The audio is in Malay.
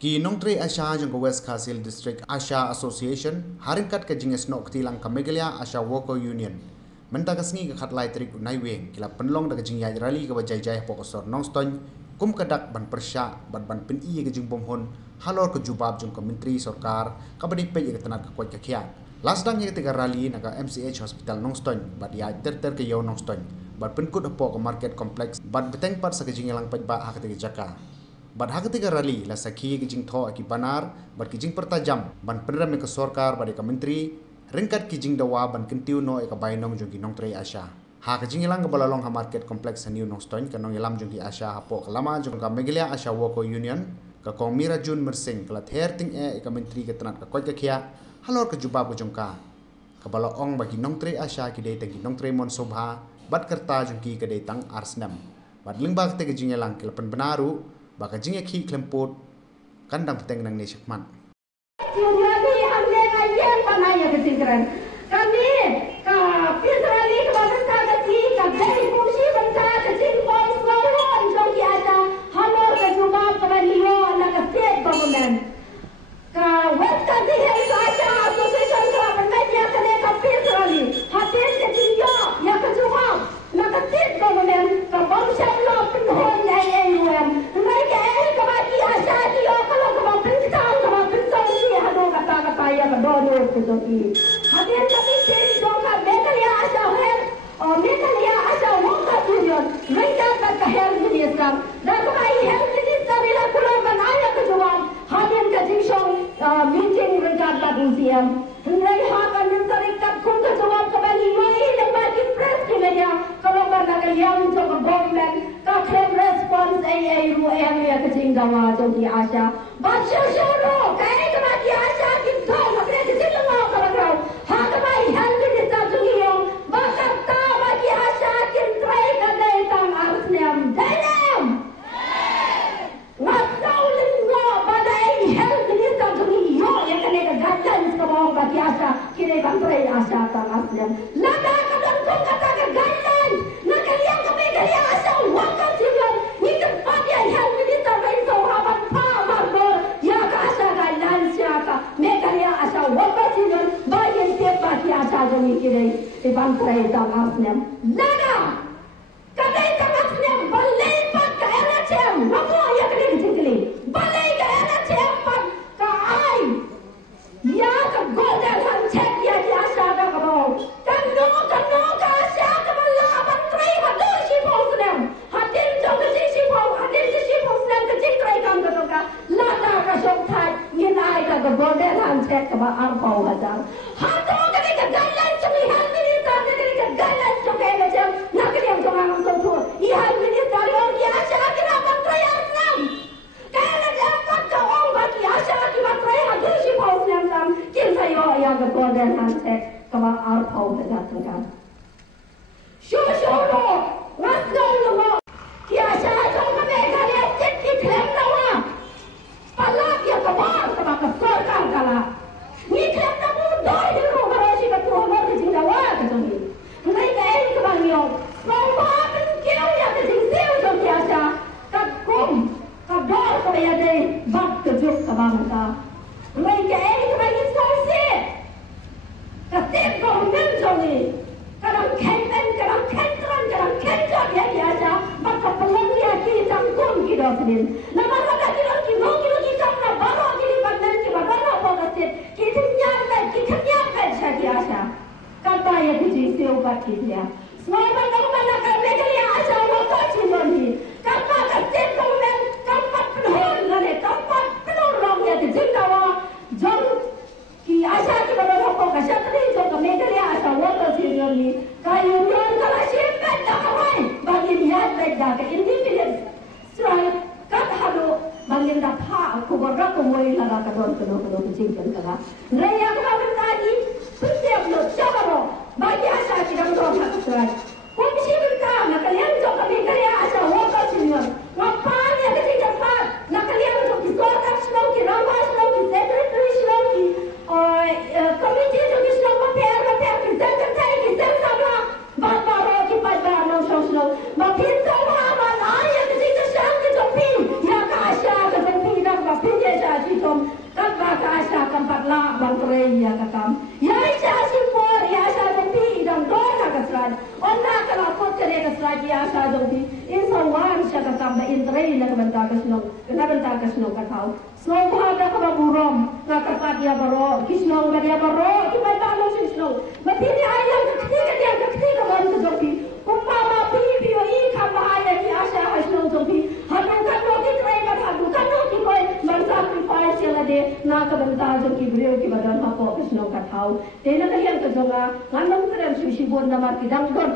Ki Nongtre Asha jong West Khasil District Asha Association haringkat ke jinges nok tilang ke Megalia Asha Worker Union. Menta kasngi ke khat lai trik unai weng kila penlong da jing yai rally ke bajai pokosor nongston kum kadak ban persya ban pin iye ke jing bomhon halor ke jubab jong ke menteri sarkar ka badi pe ke tanat ke kwat ke khia. Last dang ye tiga rally naga MCH Hospital Nongston bad ya ter ke yo Nongston bad pin kut po ke market complex bad beteng pat sa ke jing lang paj ba ha ke jaka. Bad hak tiga rally la sakhi ke jing tho aki banar bad ke jing pertajam ban penram ke sarkar badi ke menteri ringkat ki jing dawa ban kentiu no ka bainong jong ki Nongtre Asha ha ke jing ilang ke balalong ha market complex new Nongston ke nong ilam jong ki Asha ha po lama jong ka Megalia Asha Worker Union ka kong Mira Jun Mersing kala ther ting ka menteri ke tanat ka koi ka khia halor ke jubab ke jong ka balalong bagi Nongtre Asha ki dei tang ki Nongtre Mon Sobha bad kerta jong ki ke dei tang Arsnam bad lingbak te ke jing ilang ke pen benaru baka jinge ki klempot kandang peteng nang nesikman. Jadi hamle ngayen panaya ketinggalan. Kami ka Israeli ke bangsa kati ka dari fungsi bangsa kecil bom selon jong ki ada halor ke juga penaliho na ke state government. Ka West Kati Health Asha Association ka bermedia kene ka Israeli. Hatin ke tingyo ya ke juga na ke state government ka bangsa lo penhon AUM. Kaya kedono kutoki. Hadir kami sini doka Megalia Asha Health, Megalia Asha Worker Union. Mereka kata Health Minister. Dan kami Health Minister ila pulau banaya kejuang. Hadir kejisong meeting mereka bagusiam. Mereka akan mentarikat kum kejuang kembali mai lembagi press di media. Kalau banyak yang joko government kakem response AUM ya kecing gawa jogi Asha. Baca suruh kaya kemati Asha. Ibang perintah asnem, nada. Kata itang asnem balai pat ke LHM, apa yang kena kecil balai ke LHM pat ke ai, ya ke golden handshake ya di Asha ke kau, kanu ke Asha ke balapan tray hadu sipau asnem, hadir jom kecil sipau, hadir sipau asnem kecil tray kam ke toka, lada ke shoptai, nginai ke golden handshake ke balapan hajar, hatu kena kegalan cumi hal. Golden handshake kama arpau berdatangkan. Syuruh, wasnau nama. Kiasa jom kami kalian cekik klaim nama. Palak ya kabar kama kesorkan kala. Ni klaim nama doi hiru berasi ketua mereka jinggawa ketemu. Mereka ini kebangiau. Romba penkiau ya kejingsiu jom kiasa. Kakum, kador kama ya deh bak kejuk kebangsa. Mereka ini kebangiau solusi. Ketik government joni, kadang kenten ya biasa, maka pelang dia kiri tanggung kita sendiri. Nama kata kita kita nak baru kiri bandar kita baru apa ketik, kita nyampe saya biasa. Kata ya tujuh siapa kita. Semua mana Megalia Asha Worker Union. Kata ketik government tempat penuh lagi, tempat penuh orang yang dijengkawa jom. Ki Asha kita berapa kasih tadi jom Megalia Asha Worker Union ni. Kayu union kalau siapa tak kawan bagi dia beda ke independence. Strike kat hado bagi dia pak aku berapa mulai lara kadon kecingkan kala. Raya aku akan tadi setiap lo siapa lo bagi Asha kita berapa strike. Komisi kita nak kalian jom Megalia Asha Worker Union. Ngapain ya kecingkan pak? Nak kalian jom disorder slow ki ramah slow ki secretary slow ki. Komisi jom slow paper presenter saya ki sama. Baru kita baru slow. Makin tahu apa ayat kecingkan sang ki jom pin. Ya kasih ke jom pin dah makin dia sitom kat ba ka asya kampat la bang krei ya katam ya asya simpor ya asya dompi dang dor ka kasran onna kala pot kare kasran ya asya dompi in sawan sya katam ba in trei na kabanta kasno katau so bha da ka burom na kapat ya baro kisno ga ya baro ki ba ba lo sisno matini ayam ka kti ka ban ka dompi kumpa ma pi i kam ba ya ki asya hasno dompi hanu kan lo ki trei ba hanu kan lo ki koi man sacrifice ya de na ka banta jong ki breu ki badan ha ko kisno katau te na ka yang ka jonga nganong kren su si bon na mar ki dang don